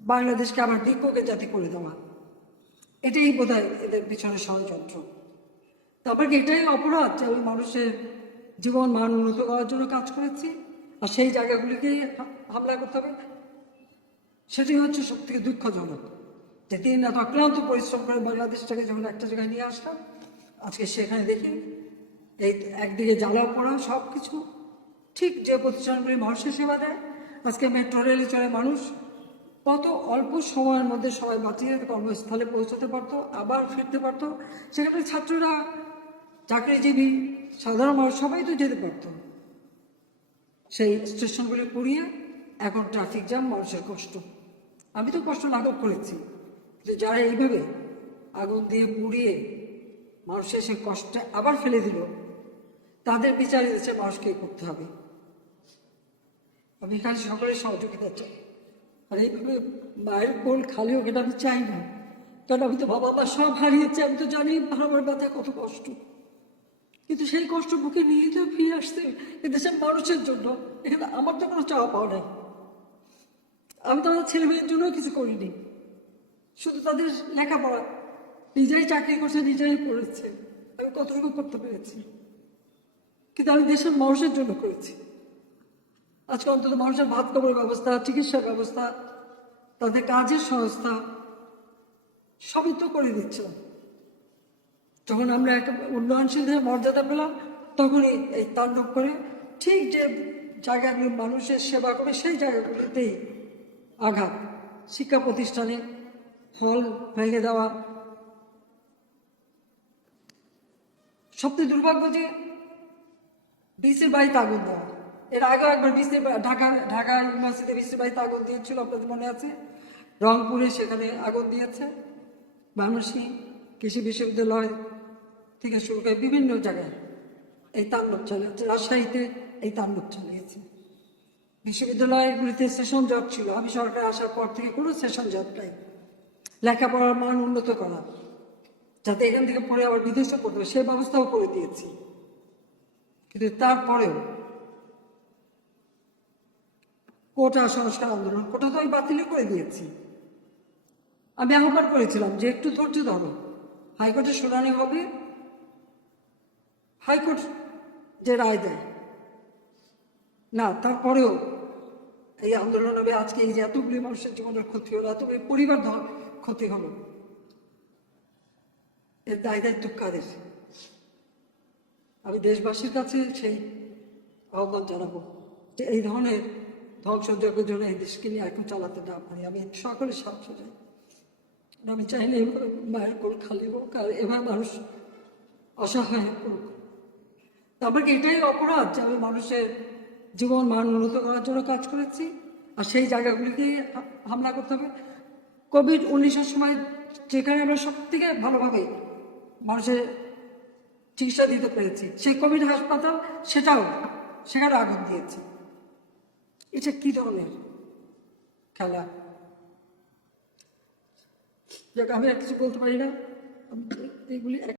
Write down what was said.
বাংলাদেশকে আবার ভিক্ষুকের জাতি করে দেওয়া, এটাই বোধহয় এদের পিছনে ষড়যন্ত্র। তারপর কি এটাই অপরাধ যে আমি মানুষের জীবন মান উন্নত করার জন্য কাজ করেছি আর সেই জায়গাগুলিকেই হামলা করতে হবে? সেটি হচ্ছে সব থেকে দুঃখজনক যে 3 রাত অক্লান্ত পরিশ্রম করে বাংলাদেশটাকে যখন একটা জায়গায় নিয়ে আসলাম, আজকে সেখানে দেখি এই একদিকে জ্বালা পড়া সব কিছু। ঠিক যে প্রতিষ্ঠানগুলি মানুষের সেবা দেয়, আজকে মেট্রো রেলে চলে মানুষ কত অল্প সময়ের মধ্যে সবাই বাঁচিয়ে কর্মস্থলে পৌঁছতে পারতো, আবার ফিরতে পারতো। সেখানে ছাত্ররা, চাকরিজীবী, সাধারণ মানুষ সবাই তো যেতে পারতো। সেই স্টেশনগুলি পুড়িয়ে এখন ট্রাফিক জ্যাম, মানুষের কষ্ট। আমি তো কষ্ট লাঘব করেছি, কিন্তু যারা এইভাবে আগুন দিয়ে পুড়িয়ে মানুষের সে কষ্টে আবার ফেলে দিল, তাদের বিচার এদেশে মানুষকে করতে হবে। আমি এখানে সকলের সহযোগিতা চাই। আর এইভাবে মায়ের কোল খালি হোক এটা আমি চাই না, কারণ আমি তো বাবা মা সব হারিয়েছি। আমি তো জানি আমার ব্যথা কত কষ্ট, কিন্তু সেই কষ্ট বুকে নিয়ে তো ফিরে আসতে এদেশের মানুষের জন্য। এখানে আমার তো কোনো চাওয়া পাওয়া নেই। আমি তো আমার ছেলে মেয়ের জন্য কিছু করিনি, শুধু তাদের লেখাপড়া। নিজেই চাকরি করছে, নিজেই পড়েছে, আমি কতটুকু করতে পেরেছি, কিন্তু আমি দেশের মানুষের জন্য করেছি। আজকে অন্তত মানুষের ভাত খাবারের ব্যবস্থা, চিকিৎসার ব্যবস্থা, তাদের কাজের সংস্থা সবই তো করে দিচ্ছিলাম। যখন আমরা একটা উন্নয়নশীল দেশের মর্যাদা পেলাম, তখনই এই তাণ্ডব করে ঠিক যে জায়গাগুলো মানুষের সেবা করে সেই জায়গাগুলোতেই আঘাত। শিক্ষা প্রতিষ্ঠানে হল ভেঙে দেওয়া। সবচেয়ে দুর্ভাগ্য যে বিসির বাড়িতে আগুন দেওয়া। এর আগে একবার ঢাকা ইউনিভার্সিটি বিসির বাড়িতে আগুন দিয়েছিল, আপনাদের মনে আছে? রংপুরে সেখানে আগুন দিয়েছে, ময়মনসিংহ কৃষি বিশ্ববিদ্যালয় থেকে শুরু করে বিভিন্ন জায়গায় এই তাণ্ডব চালিয়েছে। রাজশাহীতে এই তাণ্ডব চালিয়েছে। বিশ্ববিদ্যালয়গুলিতে সেশন জব ছিল, আমি সরকার আসার পর থেকে কোনো সেশন জব নাই। লেখাপড়ার মান উন্নত করা, যাতে এখান থেকে পড়ে আবার বিদেশে পড়তে হবে, সে ব্যবস্থাও করে দিয়েছি। কিন্তু তারপরেও কোটা সংস্কার আন্দোলন, কোটা তো আমি বাতিল করে দিয়েছি। আমি আহ্বান করেছিলাম যে একটু ধৈর্য ধরো, হাইকোর্টে শুনানি হবে, হাইকোর্ট যে রায় দেয় না, তারপরেও এই আন্দোলন হবে। আজকে এই যে এতগুলি মানুষের জীবনের ক্ষতি হলো, এতগুলি পরিবার ক্ষতি হলো, এর দায় দায়িত্ব কাদের? আমি দেশবাসীর কাছে সেই আহ্বান জানাবো যে এই ধরনের ধ্বংসযজ্ঞের জন্য এই দেশকে নিয়ে এখন চালাতে না পারি। আমি সকলের সাহায্য চাই। আমি চাইলে এভাবে মায়ের কোল খালি হোক আর এভাবে মানুষ অসহায় করুক। তারপর কি এটাই অপরাধ যে আমি মানুষের জীবন মান উন্নত করার জন্য কাজ করেছি আর সেই জায়গাগুলিকে হামলা করতে হবে? কোভিড-19 সময় যেখানে আমরা সব থেকে ভালোভাবে মানুষের চিকিৎসা দিতে পেরেছি, সেই কোভিড হাসপাতাল সেখানে আগুন দিয়েছে। এটা কি ধরনের খেলা? যাক, আমি আর কিছু বলতে পারি না। এগুলি